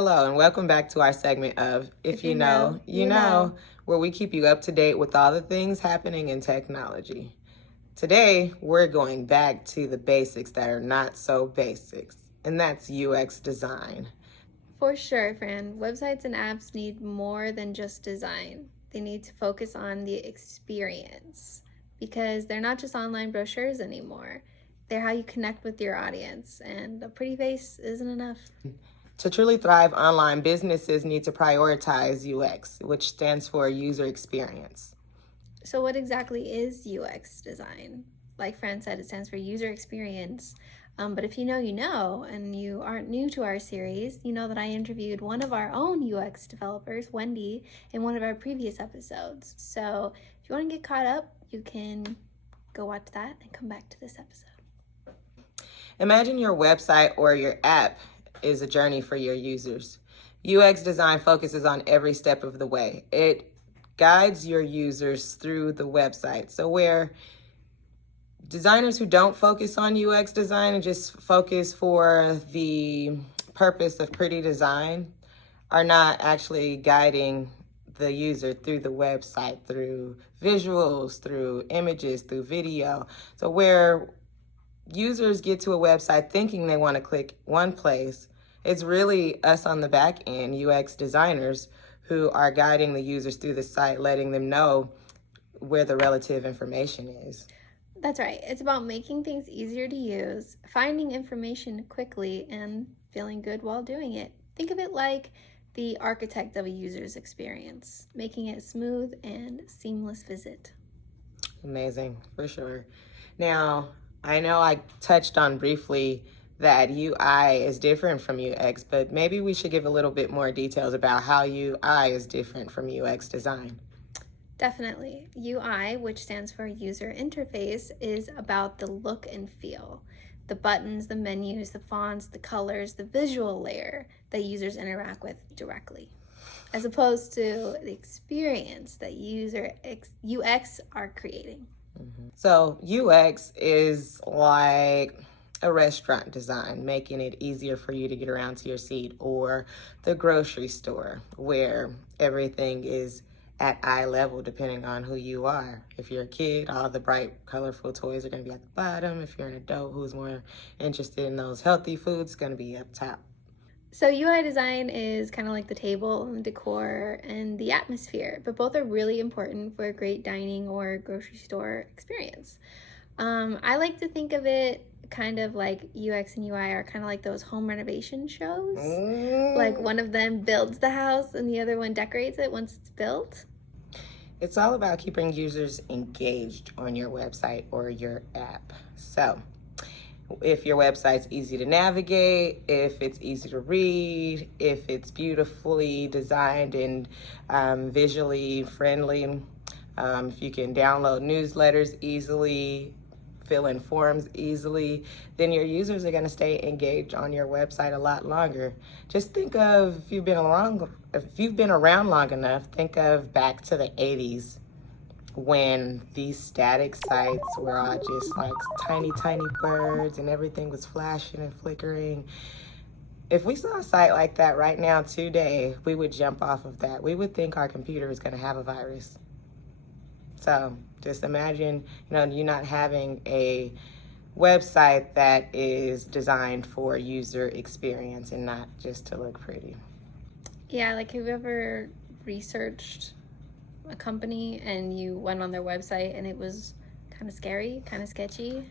Hello, and welcome back to our segment of If You Know, You Know, where we keep you up to date with all the things happening in technology. Today, we're going back to the basics that are not so basics, and that's UX design. For sure, Fran. Websites and apps need more than just design. They need to focus on the experience because they're not just online brochures anymore. They're how you connect with your audience, and a pretty face isn't enough. To truly thrive online, businesses need to prioritize UX, which stands for user experience. So, what exactly is UX design? Like Fran said, it stands for user experience. But if you know, you know, and you aren't new to our series, you know that I interviewed one of our own UX developers, Wendy, in one of our previous episodes. So if you want to get caught up, you can go watch that and come back to this episode. Imagine your website or your app is a journey for your users. UX design focuses on every step of the way. It guides your users through the website. So where designers who don't focus on UX design and just focus for the purpose of pretty design are not actually guiding the user through the website, through visuals, through images, through video. So where users get to a website thinking they want to click one place, it's really us on the back end, UX designers, who are guiding the users through the site, letting them know where the relative information is. That's right. It's about making things easier to use, finding information quickly, and feeling good while doing it. Think of it like the architect of a user's experience, making it a smooth and seamless visit. Amazing, for sure. Now, I know I touched on briefly that UI is different from UX, but maybe we should give a little bit more details about how UI is different from UX design. Definitely. UI, which stands for user interface, is about the look and feel. The buttons, the menus, the fonts, the colors, the visual layer that users interact with directly, as opposed to the experience that UX are creating. So UX is like a restaurant design, making it easier for you to get around to your seat, or the grocery store where everything is at eye level depending on who you are. If you're a kid, all the bright, colorful toys are going to be at the bottom. If you're an adult who's more interested in those healthy foods, it's going to be up top. So UI design is kind of like the table and the decor and the atmosphere, but both are really important for a great dining or grocery store experience. I like to think of it kind of like UX and UI are kind of like those home renovation shows. Like one of them builds the house and the other one decorates it once it's built. It's all about keeping users engaged on your website or your app. So if your website's easy to navigate, if it's easy to read, if it's beautifully designed and visually friendly, if you can download newsletters easily, fill in forms easily, then your users are going to stay engaged on your website a lot longer. Just think of, if you've been around long enough, think of back to the 80s when these static sites were all just like tiny birds and everything was flashing and flickering. If we saw a site like that right now today, we would jump off of that. We would think our computer is going to have a virus. So just imagine, you not having a website that is designed for user experience and not just to look pretty. Yeah, like have you ever researched a company and you went on their website and it was kind of scary, kind of sketchy,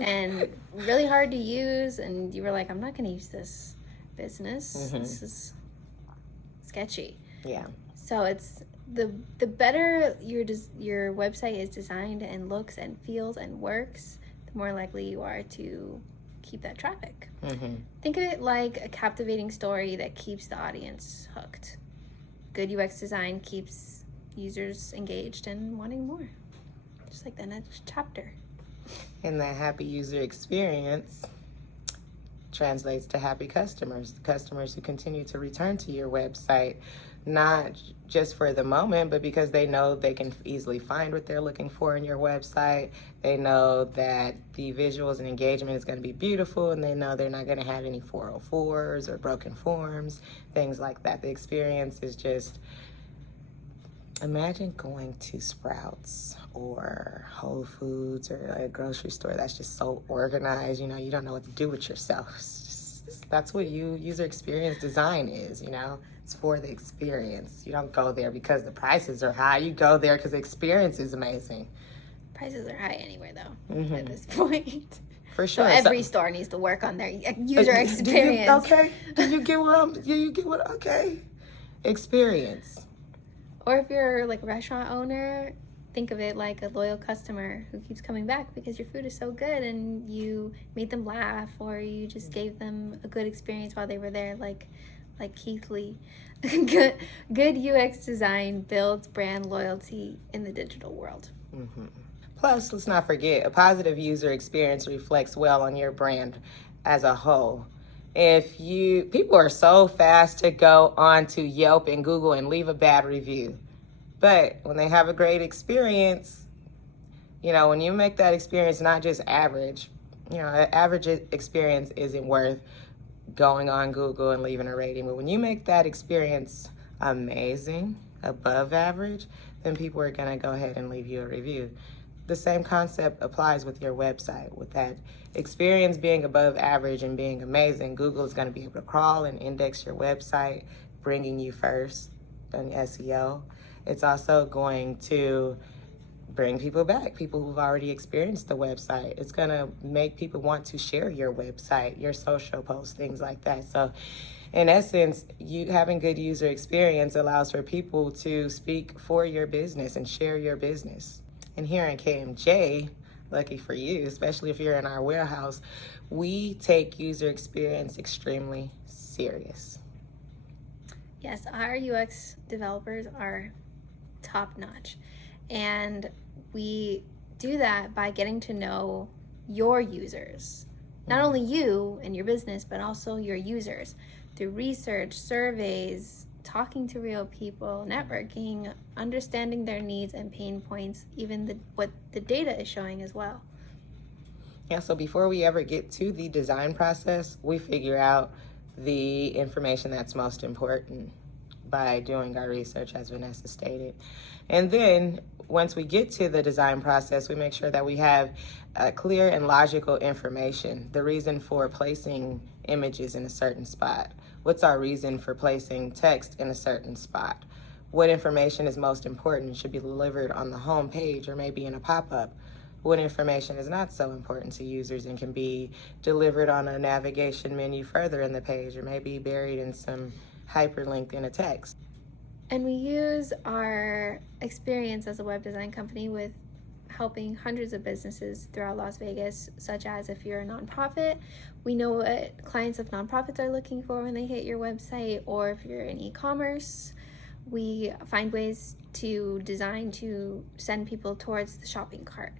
and really hard to use, and you were like, I'm not going to use this business. This is sketchy. Yeah. So it's the better your website is designed and looks and feels and works, the more likely you are to keep that traffic. Think of it like a captivating story that keeps the audience hooked. Good UX design keeps users engaged and wanting more, just like the next chapter. And that happy user experience translates to happy customers who continue to return to your website not just for the moment, but because they know they can easily find what they're looking for in your website. They know that the visuals and engagement is going to be beautiful, and they know they're not going to have any 404s or broken forms, things like that. The experience is just, imagine going to Sprouts or Whole Foods or a grocery store that's just so organized, you don't know what to do with yourself. That's what user experience design is, It's for the experience. You don't go there because the prices are high. You go there because the experience is amazing. Prices are high anywhere, though, at this point. For sure. So every store needs to work on their user experience. Do you get what okay. Experience. Or if you're like a restaurant owner, think of it like a loyal customer who keeps coming back because your food is so good and you made them laugh, or you just gave them a good experience while they were there, like Keith Lee. Good UX design builds brand loyalty in the digital world. Mm-hmm. Plus, let's not forget, a positive user experience reflects well on your brand as a whole. People are so fast to go on to Yelp and Google and leave a bad review. But when they have a great experience, when you make that experience not just average, an average experience isn't worth going on Google and leaving a rating. But when you make that experience amazing, above average, then people are going to go ahead and leave you a review. The same concept applies with your website. With that experience being above average and being amazing, Google is going to be able to crawl and index your website, bringing you first on SEO. It's also going to bring people back, people who've already experienced the website. It's going to make people want to share your website, your social posts, things like that. So in essence, you having good user experience allows for people to speak for your business and share your business. And here in KMJ, lucky for you, especially if you're in our warehouse, we take user experience extremely serious. Yes, our UX developers are top-notch. And we do that by getting to know your users. Not only you and your business, but also your users. Through research, surveys, talking to real people, networking, understanding their needs and pain points, even what the data is showing as well. Yeah, so before we ever get to the design process, we figure out the information that's most important by doing our research, as Vanessa stated. And then once we get to the design process, we make sure that we have clear and logical information. The reason for placing images in a certain spot. What's our reason for placing text in a certain spot? What information is most important, should be delivered on the home page or maybe in a pop-up? What information is not so important to users and can be delivered on a navigation menu further in the page, or maybe buried in some hyperlink in a text? And we use our experience as a web design company with helping hundreds of businesses throughout Las Vegas, such as if you're a nonprofit, we know what clients of nonprofits are looking for when they hit your website, or if you're in e-commerce, we find ways to design to send people towards the shopping cart.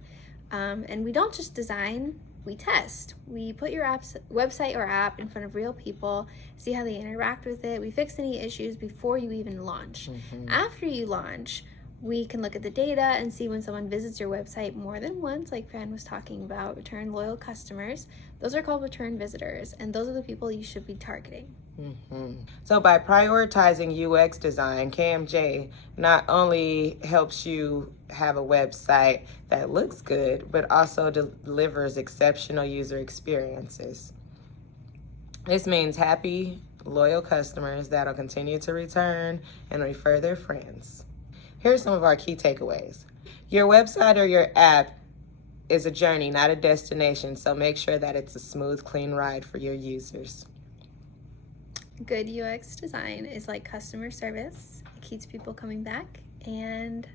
And we don't just design, we test. We put your website or app in front of real people, see how they interact with it. We fix any issues before you even launch. Mm-hmm. After you launch, we can look at the data and see when someone visits your website more than once, like Fran was talking about, return loyal customers. Those are called return visitors, and those are the people you should be targeting. Mm-hmm. So by prioritizing UX design, KMJ not only helps you have a website that looks good, but also delivers exceptional user experiences. This means happy, loyal customers that'll continue to return and refer their friends. Here are some of our key takeaways. Your website or your app is a journey, not a destination, so make sure that it's a smooth, clean ride for your users. Good UX design is like customer service. It keeps people coming back and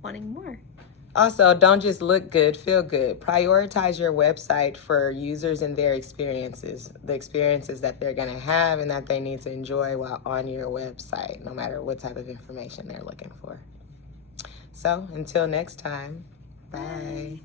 wanting more. Also, don't just look good, feel good. Prioritize your website for users and their experiences, the experiences that they're going to have and that they need to enjoy while on your website, no matter what type of information they're looking for. So, until next time, bye.